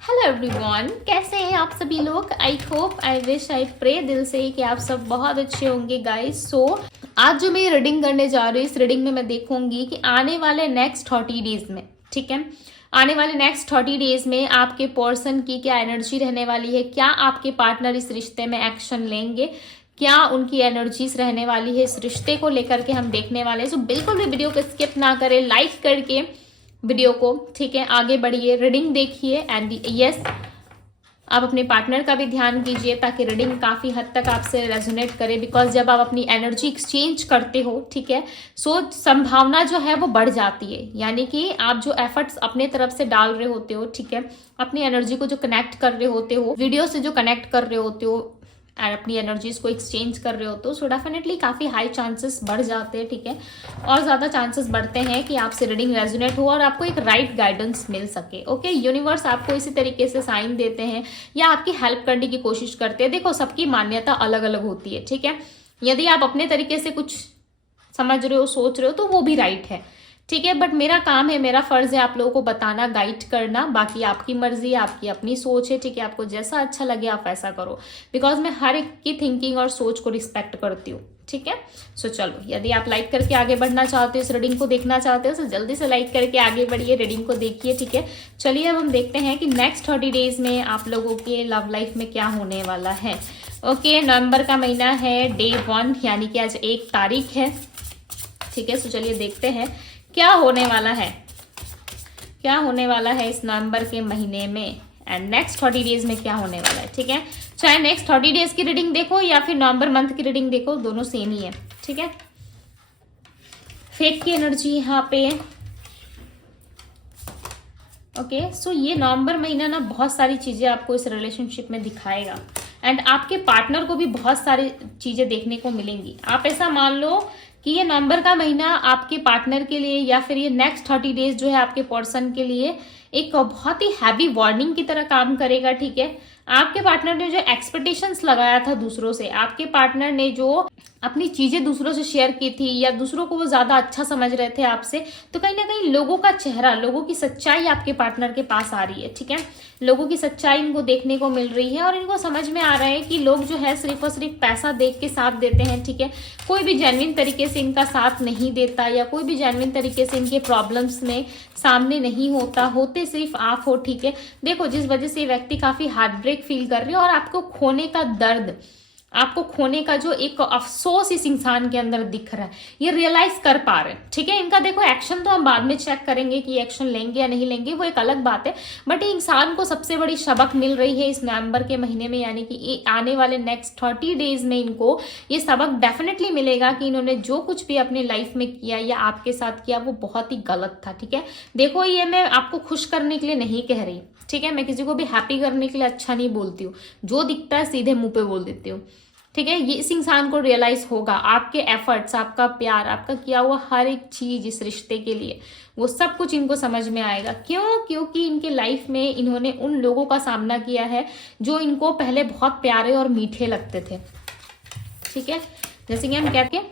Hello everyone, कैसे हैं आप सभी लोग। I hope, I wish, I pray दिल से कि आप सब बहुत अच्छे होंगे गाइस। आज जो मैं रीडिंग करने जा रही हूँ, इस रीडिंग में मैं देखूंगी कि आने वाले नेक्स्ट 30 डेज में, ठीक है, आने वाले नेक्स्ट 30 डेज में आपके पर्सन की क्या एनर्जी रहने वाली है। क्या आपके पार्टनर इस रिश्ते में एक्शन लेंगे, क्या उनकी एनर्जीज रहने वाली है, इस रिश्ते को लेकर के हम देखने वाले हैं। बिल्कुल भी वीडियो को स्किप ना करें, लाइक करके वीडियो को, ठीक है, आगे बढ़िए, रीडिंग देखिए एंड यस, आप अपने पार्टनर का भी ध्यान कीजिए ताकि रीडिंग काफी हद तक आपसे रेजोनेट करे। बिकॉज जब आप अपनी एनर्जी एक्सचेंज करते हो, ठीक है, संभावना जो है वो बढ़ जाती है। यानी कि आप जो एफर्ट्स अपने तरफ से डाल रहे होते हो, ठीक है, अपनी एनर्जी को जो कनेक्ट कर रहे होते हो, वीडियो से जो कनेक्ट कर रहे होते हो और अपनी एनर्जीज को एक्सचेंज कर रहे हो तो डेफिनेटली काफ़ी हाई चांसेस बढ़ जाते हैं, ठीक है, और ज़्यादा चांसेस बढ़ते हैं कि आपसे रीडिंग रेजोनेट हो और आपको एक राइट गाइडेंस मिल सके। ओके, यूनिवर्स आपको इसी तरीके से साइन देते हैं या आपकी हेल्प करने की कोशिश करते हैं। देखो, सबकी मान्यता अलग अलग होती है, ठीक है। यदि आप अपने तरीके से कुछ समझ रहे हो, सोच रहे हो, तो वो भी राइट है, ठीक है। बट मेरा काम है, मेरा फर्ज है आप लोगों को बताना, गाइड करना। बाकी आपकी मर्जी, आपकी अपनी सोच है, ठीक है, आपको जैसा अच्छा लगे आप वैसा करो। बिकॉज मैं हर एक की थिंकिंग और सोच को रिस्पेक्ट करती हूँ, ठीक है। चलो, यदि आप लाइक करके आगे बढ़ना चाहते हो, इस रीडिंग को देखना चाहते हो, जल्दी से लाइक करके आगे बढ़िए, रीडिंग को देखिए, ठीक है। चलिए अब हम देखते हैं कि नेक्स्ट 30 डेज में आप लोगों के लव लाइफ में क्या होने वाला है। ओके, नवंबर का महीना है, डे 1, यानी कि आज 1 तारीख है, ठीक है। चलिए देखते हैं क्या होने वाला है, क्या होने वाला है इस नवंबर के महीने में एंड नेक्स्ट 30 डेज में क्या होने वाला है, ठीक है। चाहे नेक्स्ट 30 डेज की रीडिंग देखो या फिर नवंबर मंथ की रीडिंग देखो, दोनों सेम ही है, ठीक है। फेक की एनर्जी यहाँ पे। ओके, ये नवंबर महीना ना बहुत सारी चीजें आपको इस रिलेशनशिप में दिखाएगा एंड आपके पार्टनर को भी बहुत सारी चीजें देखने को मिलेंगी। आप ऐसा मान लो कि ये नवंबर का महीना आपके पार्टनर के लिए या फिर ये नेक्स्ट 30 डेज जो है आपके पर्सन के लिए एक बहुत ही हैवी वार्निंग की तरह काम करेगा, ठीक है। आपके पार्टनर ने जो एक्सपेक्टेशंस लगाया था दूसरों से, आपके पार्टनर ने जो अपनी चीजें दूसरों से शेयर की थी या दूसरों को वो ज्यादा अच्छा समझ रहे थे आपसे, तो कहीं ना कहीं लोगों का चेहरा, लोगों की सच्चाई आपके पार्टनर के पास आ रही है, ठीक है। लोगों की सच्चाई इनको देखने को मिल रही है और इनको समझ में आ रहा है कि लोग जो है सिर्फ और सिर्फ पैसा देख के साथ देते हैं, ठीक है। कोई भी जेन्युइन तरीके से इनका साथ नहीं देता या कोई भी जेन्युइन तरीके से इनके प्रॉब्लम्स में सामने नहीं होता, होते सिर्फ आप हो, ठीक है। देखो, जिस वजह से व्यक्ति काफी हार्ट ब्रेक फील कर रहे हो और आपको खोने का दर्द, आपको खोने का जो एक अफसोस इस इंसान के अंदर दिख रहा है, ये रियलाइज कर पा रहे हैं, ठीक है। इनका देखो एक्शन तो हम बाद में चेक करेंगे कि एक्शन लेंगे या नहीं लेंगे, वो एक अलग बात है। बट ये इंसान को सबसे बड़ी सबक मिल रही है इस नवंबर के महीने में, यानी कि आने वाले नेक्स्ट 30 डेज में इनको ये सबक डेफिनेटली मिलेगा कि इन्होंने जो कुछ भी अपनी लाइफ में किया या आपके साथ किया वो बहुत ही गलत था, ठीक है। देखो, ये मैं आपको खुश करने के लिए नहीं कह रही, ठीक है। मैं किसी को भी हैप्पी करने के लिए अच्छा नहीं बोलती हूँ, जो दिखता है सीधे मुंह पे बोल देती हूँ, ठीक है। ये इस इंसान को रियलाइज होगा, आपके एफर्ट्स, आपका प्यार, आपका किया हुआ हर एक चीज इस रिश्ते के लिए, वो सब कुछ इनको समझ में आएगा। क्यों? क्योंकि इनके लाइफ में इन्होंने उन लोगों का सामना किया है जो इनको पहले बहुत प्यारे और मीठे लगते थे, ठीक है। जैसे कि हम कहते हैं,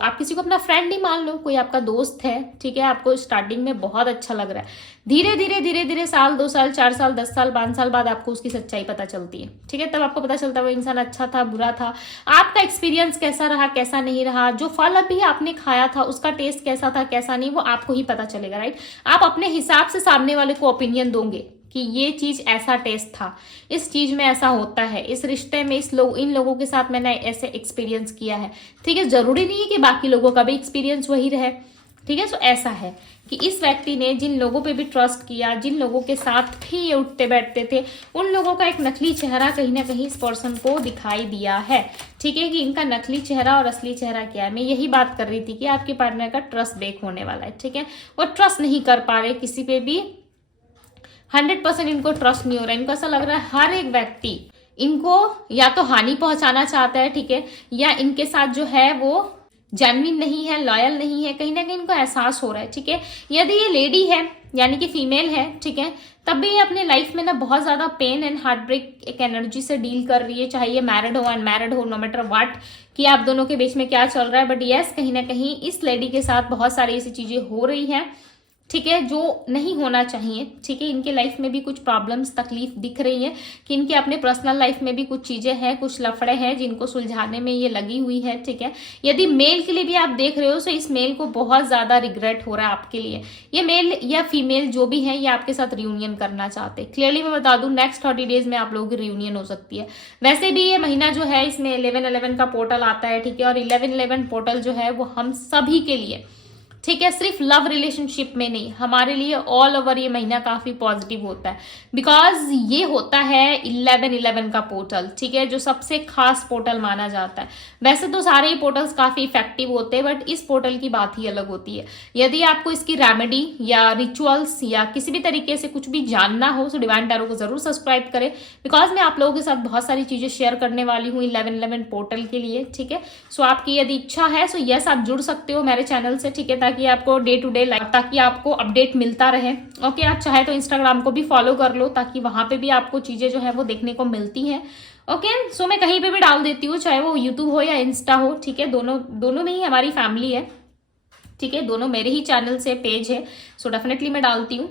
आप किसी को अपना फ्रेंड ही मान लो, कोई आपका दोस्त है, ठीक है, आपको स्टार्टिंग में बहुत अच्छा लग रहा है, धीरे धीरे धीरे धीरे साल, 2 साल, 4 साल, 10 साल, 5 साल बाद आपको उसकी सच्चाई पता चलती है, ठीक है। तब आपको पता चलता है वो इंसान अच्छा था, बुरा था, आपका एक्सपीरियंस कैसा रहा, कैसा नहीं रहा, जो फल अभी आपने खाया था उसका टेस्ट कैसा था, कैसा नहीं, वो आपको ही पता चलेगा, राइट। आप अपने हिसाब से सामने वाले को ओपिनियन दोगे कि ये चीज ऐसा टेस्ट था, इस चीज में ऐसा होता है, इस रिश्ते में इन लोगों के साथ मैंने ऐसे एक्सपीरियंस किया है, ठीक है। जरूरी नहीं है कि बाकी लोगों का भी एक्सपीरियंस वही रहे, ठीक है। ऐसा है कि इस व्यक्ति ने जिन लोगों पे भी ट्रस्ट किया, जिन लोगों के साथ भी ये उठते बैठते थे, उन लोगों का एक नकली चेहरा कहीं ना कहीं इस पर्सन को दिखाई दिया है, ठीक है, कि इनका नकली चेहरा और असली चेहरा क्या है। मैं यही बात कर रही थी कि आपके पार्टनर का ट्रस्ट ब्रेक होने वाला है, ठीक है। वो ट्रस्ट नहीं कर पा रहे किसी पे भी, 100% इनको ट्रस्ट नहीं हो रहा है। इनको ऐसा लग रहा है हर एक व्यक्ति इनको या तो हानि पहुंचाना चाहता है, ठीक है, या इनके साथ जो है वो जेन्युइन नहीं है, लॉयल नहीं है, कहीं ना कहीं इनको एहसास हो रहा है, ठीक है। यदि ये लेडी है यानी कि फीमेल है, ठीक है, तब भी ये अपने लाइफ में ना बहुत ज्यादा पेन एंड हार्ट ब्रेक एक एनर्जी से डील कर रही है, चाहे ये मैरिड हो अनमैरिड हो, नो मैटर व्हाट, कि आप दोनों के बीच में क्या चल रहा है। बट यस, कहीं ना कहीं इस लेडी के साथ बहुत सारी ऐसी चीजें हो रही है ठीक है, जो नहीं होना चाहिए। ठीक है, इनके लाइफ में भी कुछ प्रॉब्लम्स, तकलीफ दिख रही है कि इनके अपने पर्सनल लाइफ में भी कुछ चीजें हैं, कुछ लफड़े हैं जिनको सुलझाने में ये लगी हुई है। ठीक है, यदि मेल के लिए भी आप देख रहे हो तो इस मेल को बहुत ज्यादा रिग्रेट हो रहा है आपके लिए। ये मेल या फीमेल जो भी है ये आपके साथ रियूनियन करना चाहते हैं। क्लियरली मैं बता दूं, नेक्स्ट 30 डेज में आप लोगों की रियूनियन हो सकती है। वैसे भी ये महीना जो है इसमें 11-11 का पोर्टल आता है। ठीक है, और 11-11 पोर्टल जो है वो हम सभी के लिए, ठीक है, सिर्फ लव रिलेशनशिप में नहीं, हमारे लिए ऑल ओवर ये महीना काफी पॉजिटिव होता है। बिकॉज ये होता है 11-11 का पोर्टल। ठीक है, जो सबसे खास पोर्टल माना जाता है। वैसे तो सारे ही पोर्टल्स काफी इफेक्टिव होते हैं, बट इस पोर्टल की बात ही अलग होती है। यदि आपको इसकी रेमेडी या रिचुअल्स या किसी भी तरीके से कुछ भी जानना हो तो डिवाइन टैरो को जरूर सब्सक्राइब करें। बिकॉज मैं आप लोगों के साथ बहुत सारी चीजें शेयर करने वाली हूँ 11-11 पोर्टल के लिए। ठीक है, सो आपकी यदि इच्छा है सो यस, आप जुड़ सकते हो मेरे चैनल से। ठीक है, ताकि आपको डे टू डे लाइफ, ताकि आपको अपडेट मिलता रहे। ओके, आप चाहे तो इंस्टाग्राम को भी फॉलो कर लो ताकि वहां पे भी आपको चीजें जो है वो देखने को मिलती हैं। ओके, सो मैं कहीं पे भी डाल देती हूँ, चाहे वो यूट्यूब हो या इंस्टा हो। ठीक है, दोनों में ही हमारी फैमिली है। ठीक है, दोनों मेरे ही चैनल से पेज है, सो डेफिनेटली मैं डालती हूँ।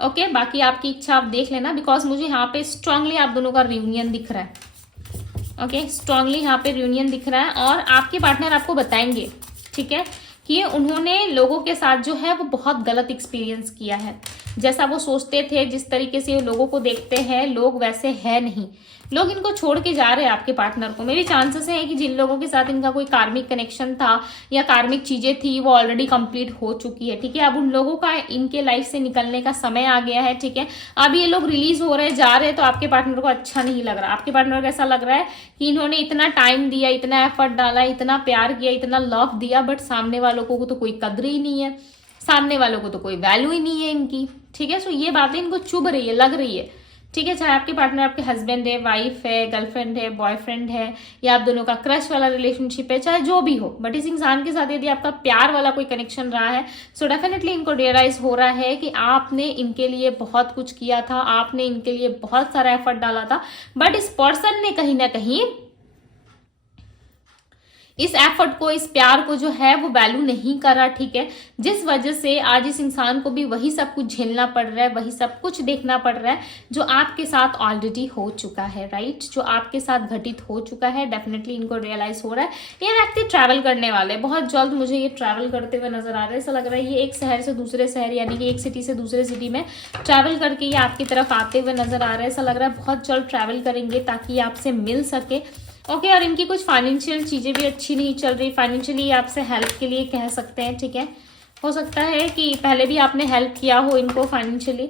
ओके, बाकी आपकी इच्छा आप देख लेना। बिकॉज मुझे यहाँ पे स्ट्रांगली आप दोनों का रियूनियन दिख रहा है। ओके, स्ट्रांगली यहाँ पे रियूनियन दिख रहा है और आपके पार्टनर आपको बताएंगे, ठीक है, कि उन्होंने लोगों के साथ जो है वो बहुत गलत एक्सपीरियंस किया है। जैसा वो सोचते थे, जिस तरीके से लोगों को देखते हैं, लोग वैसे है नहीं। लोग इनको छोड़ के जा रहे हैं, आपके पार्टनर को। मेरी चांसेस है कि जिन लोगों के साथ इनका कोई कार्मिक कनेक्शन था या कार्मिक चीजें थी वो ऑलरेडी कंप्लीट हो चुकी है। ठीक है, अब उन लोगों का इनके लाइफ से निकलने का समय आ गया है। ठीक है, अब ये लोग रिलीज हो रहे, जा रहे हैं, तो आपके पार्टनर को अच्छा नहीं लग रहा। आपके पार्टनर को ऐसा लग रहा है कि इन्होंने इतना टाइम दिया, इतना एफर्ट डाला, इतना प्यार किया, इतना लव दिया, बट सामने वालों को तो कोई कदर ही नहीं है, सामने वालों को तो कोई वैल्यू ही नहीं है इनकी। ठीक है, सो ये बातें इनको चुभ रही है, लग रही है। ठीक है, चाहे आपके पार्टनर आपके हस्बैंड है, वाइफ है, गर्लफ्रेंड है, बॉयफ्रेंड है, या आप दोनों का क्रश वाला रिलेशनशिप है, चाहे जो भी हो, बट इस इंसान के साथ यदि आपका प्यार वाला कोई कनेक्शन रहा है सो डेफिनेटली इनको रियलाइज हो रहा है कि आपने इनके लिए बहुत कुछ किया था, आपने इनके लिए बहुत सारा एफर्ट डाला था, बट इस पर्सन ने कहीं ना कहीं इस एफर्ट को, इस प्यार को जो है वो वैल्यू नहीं करा। ठीक है, जिस वजह से आज इस इंसान को भी वही सब कुछ झेलना पड़ रहा है, वही सब कुछ देखना पड़ रहा है जो आपके साथ ऑलरेडी हो चुका है। राइट, जो आपके साथ घटित हो चुका है। डेफिनेटली इनको रियलाइज हो रहा है। ये व्यक्ति ट्रैवल करने वाले हैं बहुत जल्द। मुझे ये ट्रैवल करते हुए नजर आ रहा है। ऐसा लग रहा है ये एक शहर से दूसरे शहर, यानी कि एक सिटी से दूसरे सिटी में ट्रैवल करके ये आपकी तरफ आते हुए नजर आ रहा है। ऐसा लग रहा है बहुत जल्द ट्रैवल करेंगे ताकि आपसे मिल सके। ओके, और इनकी कुछ फाइनेंशियल चीजें भी अच्छी नहीं चल रही। फाइनेंशियली आपसे हेल्प के लिए कह सकते हैं। ठीक है, हो सकता है कि पहले भी आपने हेल्प किया हो इनको फाइनेंशियली।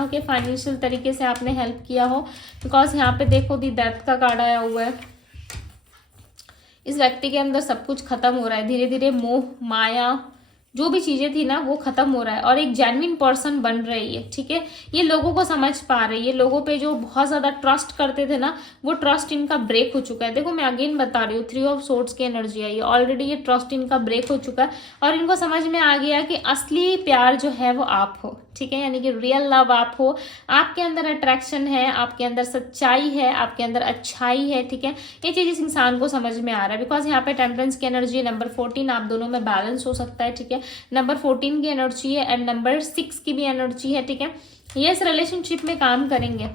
ओके, फाइनेंशियल तरीके से आपने हेल्प किया हो। बिकॉज यहाँ पे देखो दी डेथ का कार्ड आया हुआ है। इस व्यक्ति के अंदर सब कुछ खत्म हो रहा है धीरे धीरे। मोह माया जो भी चीजें थी ना वो खत्म हो रहा है और एक जेन्युइन पर्सन बन रही है। ठीक है, ये लोगों को समझ पा रही है। ये लोगों पे जो बहुत ज्यादा ट्रस्ट करते थे ना, वो ट्रस्ट इनका ब्रेक हो चुका है। देखो मैं अगेन बता रही हूँ, 3 ऑफ सोर्ड्स की एनर्जी आई है। ऑलरेडी ये ट्रस्ट इनका ब्रेक हो चुका है और इनको समझ में आ गया कि असली प्यार जो है वो आप हो। ठीक है, यानी कि रियल लव आप हो। आपके अंदर अट्रैक्शन है, आपके अंदर सच्चाई है, आपके अंदर अच्छाई है। ठीक है, ये चीज इस इंसान को समझ में आ रहा है। बिकॉज यहाँ पे टेम्परेंस की एनर्जी है, नंबर 14 आप दोनों में बैलेंस हो सकता है। ठीक है, नंबर 14 की एनर्जी है एंड नंबर 6 की भी एनर्जी है। ठीक है, ये इस रिलेशनशिप में काम करेंगे।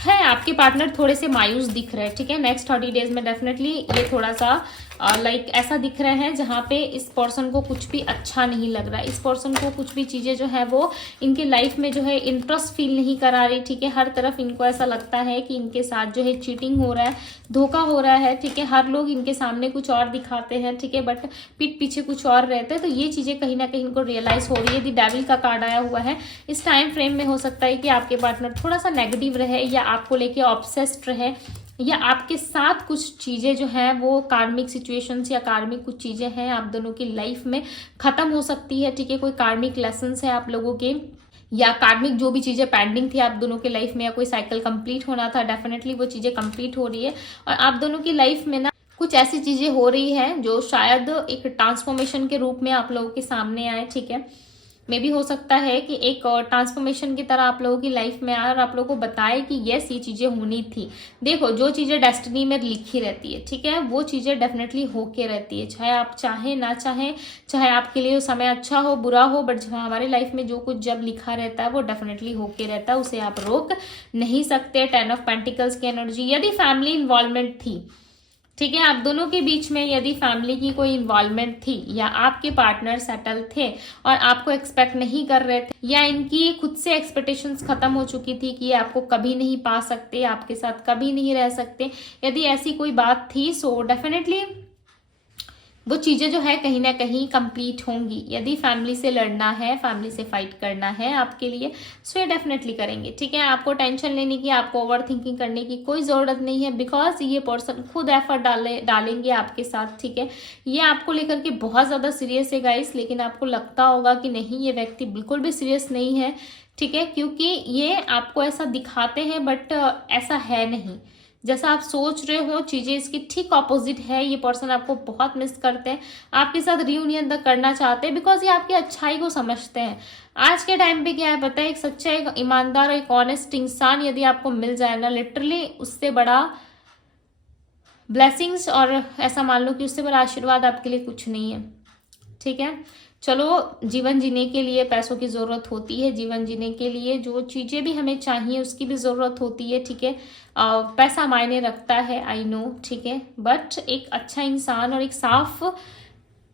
है आपके पार्टनर थोड़े से मायूस दिख रहे हैं। ठीक है, नेक्स्ट 30 डेज में डेफिनेटली ये थोड़ा सा लाइक ऐसा दिख रहे हैं जहाँ पे इस पर्सन को कुछ भी अच्छा नहीं लग रहा है। इस पर्सन को कुछ भी चीजें जो है वो इनके लाइफ में जो है इंटरेस्ट फील नहीं करा रही। ठीक है, हर तरफ इनको ऐसा लगता है कि इनके साथ जो है चीटिंग हो रहा है, धोखा हो रहा है। ठीक है, हर लोग इनके सामने कुछ और दिखाते हैं। ठीक है, बट पीठ पीछे कुछ और रहते हैं। तो ये चीजें कहीं ना कहीं इनको रियलाइज हो रही है। दी डेविल का कार्ड आया हुआ है। इस टाइम फ्रेम में हो सकता है कि आपके पार्टनर थोड़ा सा नेगेटिव रहे या आपको लेके ऑब्सेस्ड रहे या आपके साथ कुछ चीजें जो हैं वो कार्मिक सिचुएशंस या कार्मिक कुछ चीजें हैं आप दोनों की लाइफ में खत्म हो सकती है। ठीक है, कोई कार्मिक लेसन्स है आप लोगों के या कार्मिक जो भी चीजें पेंडिंग थी आप दोनों के लाइफ में या कोई साइकिल कंप्लीट होना था, डेफिनेटली वो चीजें कंप्लीट हो रही है। और आप दोनों की लाइफ में ना कुछ ऐसी चीजें हो रही हैं जो शायद एक ट्रांसफॉर्मेशन के रूप में आप लोगों के सामने आए। ठीक है, मे भी हो सकता है कि एक ट्रांसफॉर्मेशन की तरह आप लोगों की लाइफ में आए और आप लोगों को बताए कि यस ये चीज़ें होनी थी। देखो जो चीज़ें डेस्टिनी में लिखी रहती है, ठीक है, वो चीज़ें डेफिनेटली होके रहती है, चाहे आप चाहें ना चाहें, चाहे आपके लिए समय अच्छा हो बुरा हो, बट जब हमारी लाइफ में जो कुछ जब लिखा रहता है वो डेफिनेटली होके रहता है, उसे आप रोक नहीं सकते। 10 ऑफ पेंटिकल्स की एनर्जी, यदि फैमिली इन्वॉल्वमेंट थी, ठीक है, आप दोनों के बीच में यदि फैमिली की कोई इन्वॉल्वमेंट थी या आपके पार्टनर सेटल थे और आपको एक्सपेक्ट नहीं कर रहे थे, या इनकी खुद से एक्सपेक्टेशंस खत्म हो चुकी थी कि ये आपको कभी नहीं पा सकते, आपके साथ कभी नहीं रह सकते, यदि ऐसी कोई बात थी, सो डेफिनेटली वो चीज़ें जो है कहीं ना कहीं कंप्लीट होंगी। यदि फैमिली से लड़ना है, फैमिली से फाइट करना है आपके लिए, सो ये डेफिनेटली करेंगे, ठीक है। आपको टेंशन लेने की, आपको ओवर थिंकिंग करने की कोई ज़रूरत नहीं है, बिकॉज ये पर्सन खुद एफर्ट डालेंगे आपके साथ, ठीक है। ये आपको लेकर के बहुत ज़्यादा सीरियस है गाइस, लेकिन आपको लगता होगा कि नहीं ये व्यक्ति बिल्कुल भी सीरियस नहीं है, ठीक है, क्योंकि ये आपको ऐसा दिखाते हैं बट ऐसा है नहीं। जैसा आप सोच रहे हो चीजें इसकी ठीक ऑपोजिट है। ये पर्सन आपको बहुत मिस करते हैं, आपके साथ रियूनियन तक करना चाहते हैं, बिकॉज ये आपकी अच्छाई को समझते हैं। आज के टाइम पे क्या है पता है, एक सच्चा, एक ईमानदार, एक ऑनेस्ट इंसान यदि आपको मिल जाए ना, लिटरली उससे बड़ा ब्लेसिंग्स और ऐसा मान लो कि उससे बड़ा आशीर्वाद आपके लिए कुछ नहीं है, ठीक है। चलो, जीवन जीने के लिए पैसों की ज़रूरत होती है, जीवन जीने के लिए जो चीज़ें भी हमें चाहिए उसकी भी ज़रूरत होती है, ठीक है। पैसा मायने रखता है, आई नो, ठीक है, बट एक अच्छा इंसान और एक साफ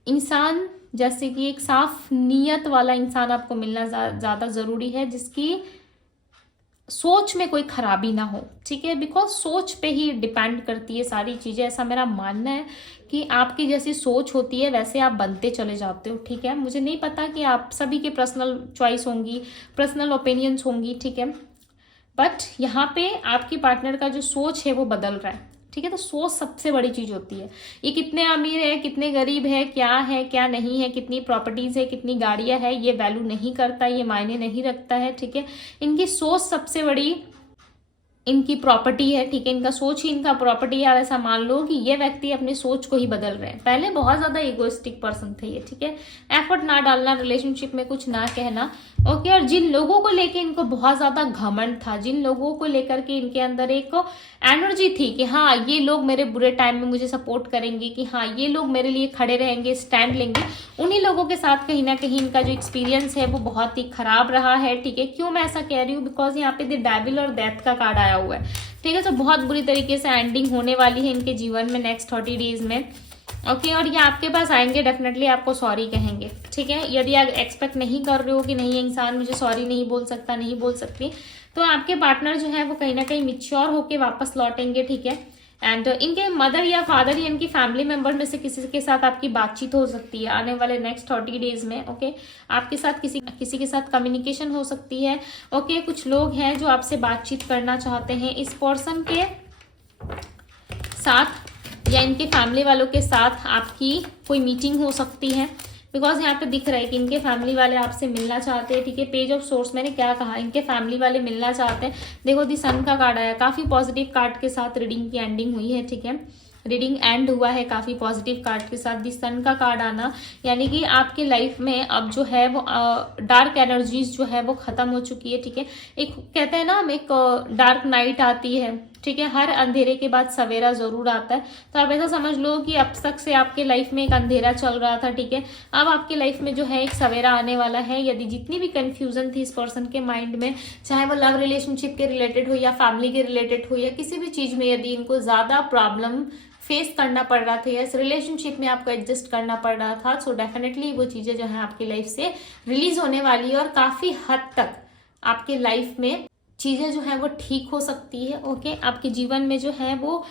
इंसान, जैसे कि एक साफ नीयत वाला इंसान आपको मिलना ज़्यादा ज़रूरी है, जिसकी सोच में कोई खराबी ना हो, ठीक है, बिकॉज सोच पे ही डिपेंड करती है सारी चीज़ें। ऐसा मेरा मानना है कि आपकी जैसी सोच होती है वैसे आप बनते चले जाते हो, ठीक है। मुझे नहीं पता कि आप सभी की पर्सनल चॉइस होंगी, पर्सनल ओपिनियंस होंगी, ठीक है, बट यहाँ पे आपकी पार्टनर का जो सोच है वो बदल रहा है, ठीक है। तो सोच सबसे बड़ी चीज होती है। ये कितने अमीर है, कितने गरीब है क्या नहीं है, कितनी प्रॉपर्टीज है, कितनी गाड़ियां है, ये वैल्यू नहीं करता, ये मायने नहीं रखता है, ठीक है। इनकी सोच सबसे बड़ी इनकी प्रॉपर्टी है, ठीक है, इनका सोच ही इनका प्रॉपर्टी है। ऐसा मान लो कि ये व्यक्ति अपनी सोच को ही बदल रहे हैं। पहले बहुत ज्यादा इगोइस्टिक पर्सन थे ये, ठीक है, एफर्ट ना डालना, रिलेशनशिप में कुछ ना कहना, ओके। और जिन लोगों को लेके इनको बहुत ज्यादा घमंड था, जिन लोगों को लेकर के इनके अंदर एक एनर्जी थी कि हाँ ये लोग मेरे बुरे टाइम में मुझे सपोर्ट करेंगे, कि हाँ ये लोग मेरे लिए खड़े रहेंगे, स्टैंड लेंगे, उन्हीं लोगों के साथ कहीं ना कहीं इनका जो एक्सपीरियंस है वो बहुत ही खराब रहा है, ठीक है। क्यों मैं ऐसा कह रही हूँ, बिकॉज यहाँ पे द डेविल और डेथ का कार्ड आया हुआ है, ठीक है। तो बहुत बुरी तरीके से एंडिंग होने वाली है इनके जीवन में नेक्स्ट 30 डेज में, ओके। और ये आपके पास आएंगे, डेफिनेटली आपको सॉरी कहेंगे, ठीक है। यदि आप एक्सपेक्ट नहीं कर रहे हो कि नहीं ये इंसान मुझे सॉरी नहीं बोल सकता, नहीं बोल सकती, तो आपके पार्टनर जो है वो कहीं ना कहीं मिच्योर होके वापस लौटेंगे, ठीक है। एंड इनके मदर या फादर या इनकी फैमिली मेंबर में से किसी के साथ आपकी बातचीत हो सकती है आने वाले नेक्स्ट 30 डेज में, ओके। आपके साथ किसी के साथ कम्युनिकेशन हो सकती है, ओके। कुछ लोग हैं जो आपसे बातचीत करना चाहते हैं। इस पर्सन के साथ या इनके फैमिली वालों के साथ आपकी कोई मीटिंग हो सकती है, बिकॉज यहाँ पे दिख रहा है कि इनके फैमिली वाले आपसे मिलना चाहते हैं, ठीक है। पेज ऑफ सोर्स, मैंने क्या कहा, इनके फैमिली वाले मिलना चाहते हैं। देखो दी सन का कार्ड आया, काफी पॉजिटिव कार्ड के साथ रीडिंग की एंडिंग हुई है, ठीक है। रीडिंग एंड हुआ है काफी पॉजिटिव कार्ड के साथ। दी सन का कार्ड आना यानी कि आपके लाइफ में अब जो है वो डार्क एनर्जीज जो है वो खत्म हो चुकी है, ठीक है। एक कहते हैं ना हम, एक डार्क नाइट आती है, ठीक है, हर अंधेरे के बाद सवेरा जरूर आता है। तो आप ऐसा समझ लो कि अब तक से आपके लाइफ में एक अंधेरा चल रहा था, ठीक है, अब आपके लाइफ में जो है एक सवेरा आने वाला है। यदि जितनी भी कंफ्यूजन थी इस पर्सन के माइंड में, चाहे वो लव रिलेशनशिप के रिलेटेड हो या फैमिली के रिलेटेड हो या किसी भी चीज में, यदि इनको ज्यादा प्रॉब्लम फेस करना पड़ रहा था या इस रिलेशनशिप में आपको एडजस्ट करना पड़ रहा था, सो डेफिनेटली वो चीजें जो है आपकी लाइफ से रिलीज होने वाली है और काफी हद तक आपके लाइफ में चीजें जो है वो ठीक हो सकती है, ओके। आपके जीवन में जो है वो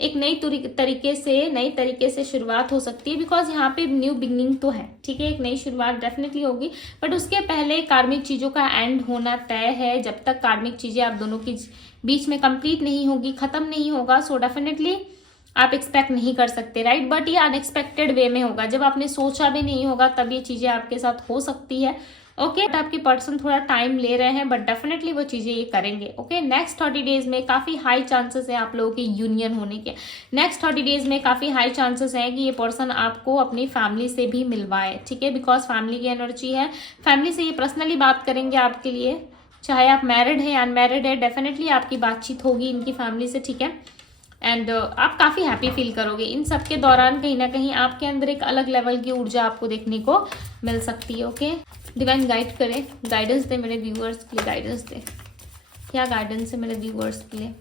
एक नई तरीके से शुरुआत हो सकती है, बिकॉज यहाँ पे न्यू बिगनिंग तो है, ठीक है, एक नई शुरुआत डेफिनेटली होगी, बट उसके पहले कार्मिक चीजों का एंड होना तय है। जब तक कार्मिक चीजें आप दोनों के बीच में कंप्लीट नहीं होगी, खत्म नहीं होगा, सो डेफिनेटली आप एक्सपेक्ट नहीं कर सकते, राइट। बट ये अनएक्सपेक्टेड वे में होगा, जब आपने सोचा भी नहीं होगा तब ये चीजें आपके साथ हो सकती है, ओके आपके पर्सन थोड़ा टाइम ले रहे हैं, बट डेफिनेटली वो चीजें ये करेंगे। ओके नेक्स्ट 30 डेज में काफी हाई चांसेस है आप लोगों के यूनियन होने के। नेक्स्ट 30 डेज में काफी हाई चांसेस है कि ये पर्सन आपको अपनी फैमिली से भी मिलवाए, ठीक है, बिकॉज फैमिली की एनर्जी है। फैमिली से ये पर्सनली बात करेंगे आपके लिए, चाहे आप मैरिड है या अनमैरिड है, डेफिनेटली आपकी बातचीत होगी इनकी फैमिली से, ठीक है। एंड आप काफ़ी हैप्पी फील करोगे इन सब के दौरान। कहीं ना कहीं आपके अंदर एक अलग लेवल की ऊर्जा आपको देखने को मिल सकती है। ओके डिवाइन गाइड करे, गाइडेंस दे मेरे व्यूअर्स के लिए, गाइडेंस दे, क्या गाइडेंस है मेरे व्यूअर्स के लिए।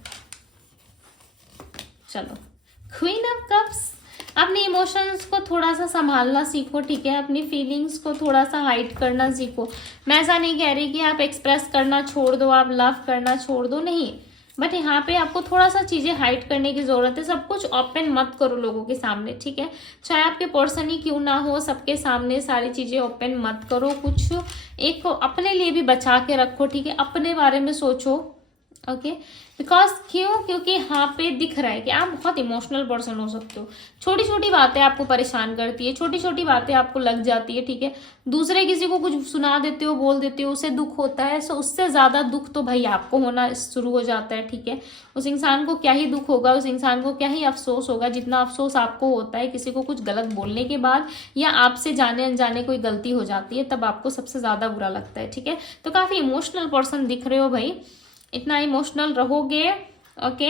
चलो क्वीन ऑफ कप्स, अपने इमोशंस को थोड़ा सा संभालना सीखो, ठीक है, अपनी फीलिंग्स को थोड़ा सा हाइड करना सीखो। मैं ऐसा नहीं कह रही कि आप एक्सप्रेस करना छोड़ दो, आप लव करना छोड़ दो, नहीं, बट यहाँ पे आपको थोड़ा सा चीजें हाइड करने की जरूरत है। सब कुछ ओपन मत करो लोगों के सामने, ठीक है, चाहे आपके पर्सन ही क्यों ना हो, सबके सामने सारी चीजें ओपन मत करो। कुछ एक अपने लिए भी बचा के रखो, ठीक है, अपने बारे में सोचो। ओके बिकॉज क्योंकि यहाँ पे दिख रहा है कि आप बहुत इमोशनल पर्सन हो सकते हो। छोटी छोटी बातें आपको परेशान करती है, छोटी छोटी बातें आपको लग जाती है, ठीक है, दूसरे किसी को कुछ सुना देते हो, बोल देते हो, उससे दुख होता है। सो उससे ज्यादा दुख तो भाई आपको होना शुरू हो जाता है, ठीक है। उस इंसान को क्या ही दुख होगा, उस इंसान को क्या ही अफसोस होगा जितना अफसोस आपको होता है किसी को कुछ गलत बोलने के बाद, या आपसे जाने अनजाने कोई गलती हो जाती है, तब आपको सबसे ज्यादा बुरा लगता है, ठीक है। तो काफी इमोशनल पर्सन दिख रहे हो भाई, इतना इमोशनल रहोगे, ओके,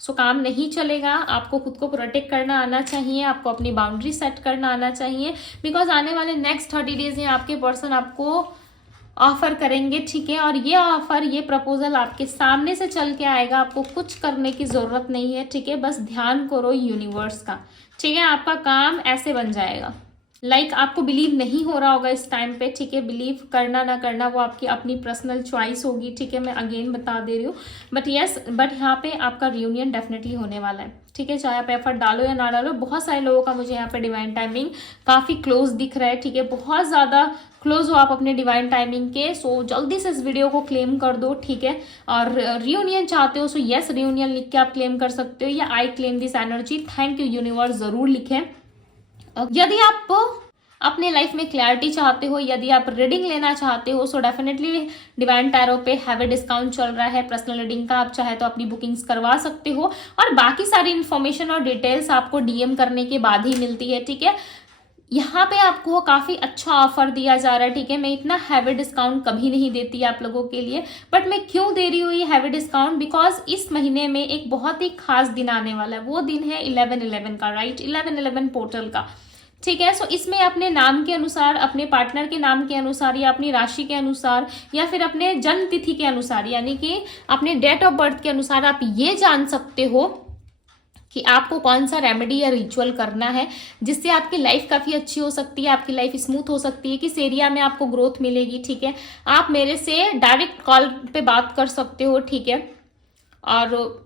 सो काम नहीं चलेगा। आपको खुद को प्रोटेक्ट करना आना चाहिए, आपको अपनी बाउंड्री सेट करना आना चाहिए, बिकॉज आने वाले नेक्स्ट 30 डेज में आपके पर्सन आपको ऑफर करेंगे, ठीक है, और ये ऑफर, ये प्रपोजल आपके सामने से चल के आएगा। आपको कुछ करने की जरूरत नहीं है, ठीक है, बस ध्यान करो यूनिवर्स का, ठीक है, आपका काम ऐसे बन जाएगा। आपको बिलीव नहीं हो रहा होगा इस टाइम पे, ठीक है, बिलीव करना ना करना वो आपकी अपनी पर्सनल चॉइस होगी, ठीक है, मैं अगेन बता दे रही हूँ, बट यहाँ पे आपका रियूनियन डेफिनेटली होने वाला है, ठीक है, चाहे आप एफर्ट डालो या ना डालो। बहुत सारे लोगों का मुझे यहाँ पे डिवाइन टाइमिंग काफी क्लोज दिख रहा है, ठीक है, बहुत ज्यादा क्लोज हो आप अपने डिवाइन टाइमिंग के। सो जल्दी से इस वीडियो को क्लेम कर दो, ठीक है, और रियूनियन चाहते हो सो यस रियूनियन लिख के आप क्लेम कर सकते हो, या I claim this energy, thank you universe जरूर लिखें। यदि आप अपने लाइफ में क्लैरिटी चाहते हो, यदि आप रीडिंग लेना चाहते हो, सो डेफिनेटली डिवाइन टैरो पे हैवी डिस्काउंट चल रहा है पर्सनल रीडिंग का। आप चाहे तो अपनी बुकिंग्स करवा सकते हो, और बाकी सारी इन्फॉर्मेशन और डिटेल्स आपको डीएम करने के बाद ही मिलती है, ठीक है। यहाँ पे आपको काफी अच्छा ऑफर दिया जा रहा है, ठीक है, मैं इतना हैवी डिस्काउंट कभी नहीं देती आप लोगों के लिए, बट मैं क्यों दे रही हूँ ये हैवी डिस्काउंट, बिकॉज इस महीने में एक बहुत ही खास दिन आने वाला है। वो दिन है 11/11 का, राइट, 11/11 पोर्टल का, ठीक है। सो इसमें अपने नाम के अनुसार, अपने पार्टनर के नाम के अनुसार, या अपनी राशि के अनुसार, या फिर अपने जन्म तिथि के अनुसार, यानी कि अपने डेट ऑफ बर्थ के अनुसार आप ये जान सकते हो कि आपको कौन सा रेमेडी या रिचुअल करना है जिससे आपकी लाइफ काफी अच्छी हो सकती है, आपकी लाइफ स्मूथ हो सकती है, किस एरिया में आपको ग्रोथ मिलेगी, ठीक है। आप मेरे से डायरेक्ट कॉल पे बात कर सकते हो, ठीक है, और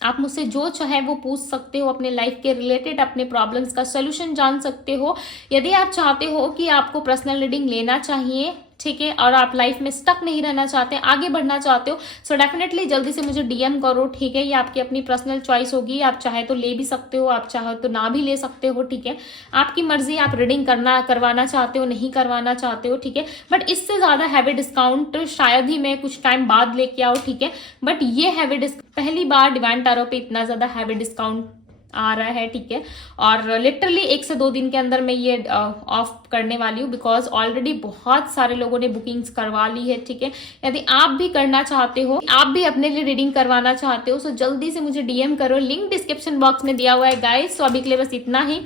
आप मुझसे जो चाहे वो पूछ सकते हो, अपने लाइफ के रिलेटेड अपने प्रॉब्लम्स का सोल्यूशन जान सकते हो। यदि आप चाहते हो कि आपको पर्सनल रीडिंग लेना चाहिए, ठीक है, और आप लाइफ में स्टक नहीं रहना चाहते, आगे बढ़ना चाहते हो, सो डेफिनेटली जल्दी से मुझे डीएम करो, ठीक है। ये आपकी अपनी पर्सनल चॉइस होगी, आप चाहे तो ले भी सकते हो, आप चाहे तो ना भी ले सकते हो, ठीक है, आपकी मर्जी, आप रीडिंग करवाना चाहते हो, नहीं करवाना चाहते हो, ठीक है। बट इससे ज्यादा हैवी डिस्काउंट शायद ही मैं कुछ टाइम बाद लेके आओ, ठीक है, बट ये हैवी डिस्काउंट पहली बार डिवाइन टैरो पे इतना ज्यादा हैवी डिस्काउंट आ रहा है, ठीक है, और लिटरली 1 से 2 दिन के अंदर मैं ये ऑफ करने वाली हूँ, बिकॉज ऑलरेडी बहुत सारे लोगों ने बुकिंग्स करवा ली है, ठीक है। यदि आप भी करना चाहते हो, आप भी अपने लिए रीडिंग करवाना चाहते हो, सो जल्दी से मुझे डीएम करो, लिंक डिस्क्रिप्शन बॉक्स में दिया हुआ है गाइस। सो अभी के लिए बस इतना ही,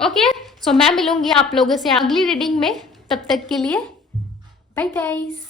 ओके। सो मैं मिलूंगी आप लोगों से अगली रीडिंग में, तब तक के लिए बाय गाइस।